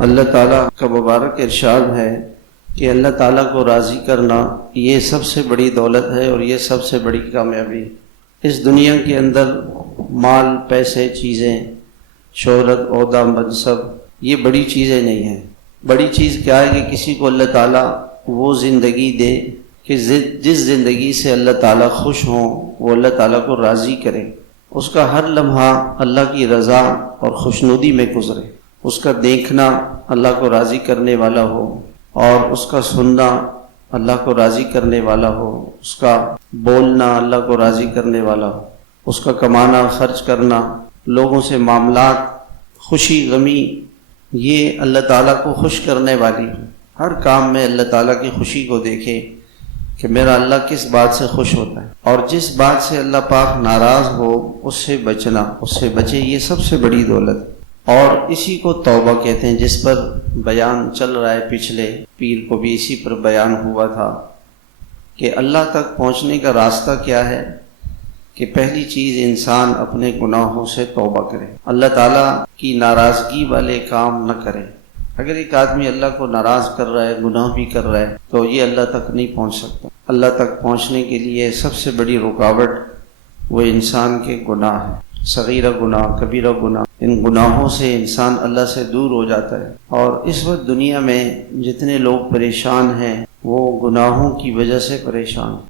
اللہ تعالیٰ کا مبارک ارشاد ہے کہ اللہ تعالیٰ کو راضی کرنا یہ سب سے بڑی دولت ہے اور یہ سب سے بڑی کامیابی۔ اس دنیا کے اندر مال، پیسے، چیزیں، شہرت، عہدہ، منصب یہ بڑی چیزیں نہیں ہیں۔ بڑی چیز کیا ہے کہ کسی کو اللہ تعالیٰ وہ زندگی دے کہ جس زندگی سے اللہ تعالیٰ خوش ہوں، وہ اللہ تعالیٰ کو راضی کرے، اس کا ہر لمحہ اللہ کی رضا اور خوشنودی میں گزرے، اس کا دیکھنا اللہ کو راضی کرنے والا ہو اور اس کا سننا اللہ کو راضی کرنے والا ہو، اس کا بولنا اللہ کو راضی کرنے والا ہو، اس کا کمانا، خرچ کرنا، لوگوں سے معاملات، خوشی غمی، یہ اللہ تعالیٰ کو خوش کرنے والی ہو۔ ہر کام میں اللہ تعالیٰ کی خوشی کو دیکھے کہ میرا اللہ کس بات سے خوش ہوتا ہے، اور جس بات سے اللہ پاک ناراض ہو اس سے بچنا، اس سے بچے، یہ سب سے بڑی دولت ہے۔ اور اسی کو توبہ کہتے ہیں، جس پر بیان چل رہا ہے۔ پچھلے پیر کو بھی اسی پر بیان ہوا تھا کہ اللہ تک پہنچنے کا راستہ کیا ہے کہ پہلی چیز انسان اپنے گناہوں سے توبہ کرے، اللہ تعالیٰ کی ناراضگی والے کام نہ کرے۔ اگر ایک آدمی اللہ کو ناراض کر رہا ہے، گناہ بھی کر رہا ہے، تو یہ اللہ تک نہیں پہنچ سکتا۔ اللہ تک پہنچنے کے لیے سب سے بڑی رکاوٹ وہ انسان کے گناہ ہے، صغیرہ گناہ، کبیرہ گناہ۔ ان گناہوں سے انسان اللہ سے دور ہو جاتا ہے، اور اس وقت دنیا میں جتنے لوگ پریشان ہیں وہ گناہوں کی وجہ سے پریشان ہیں۔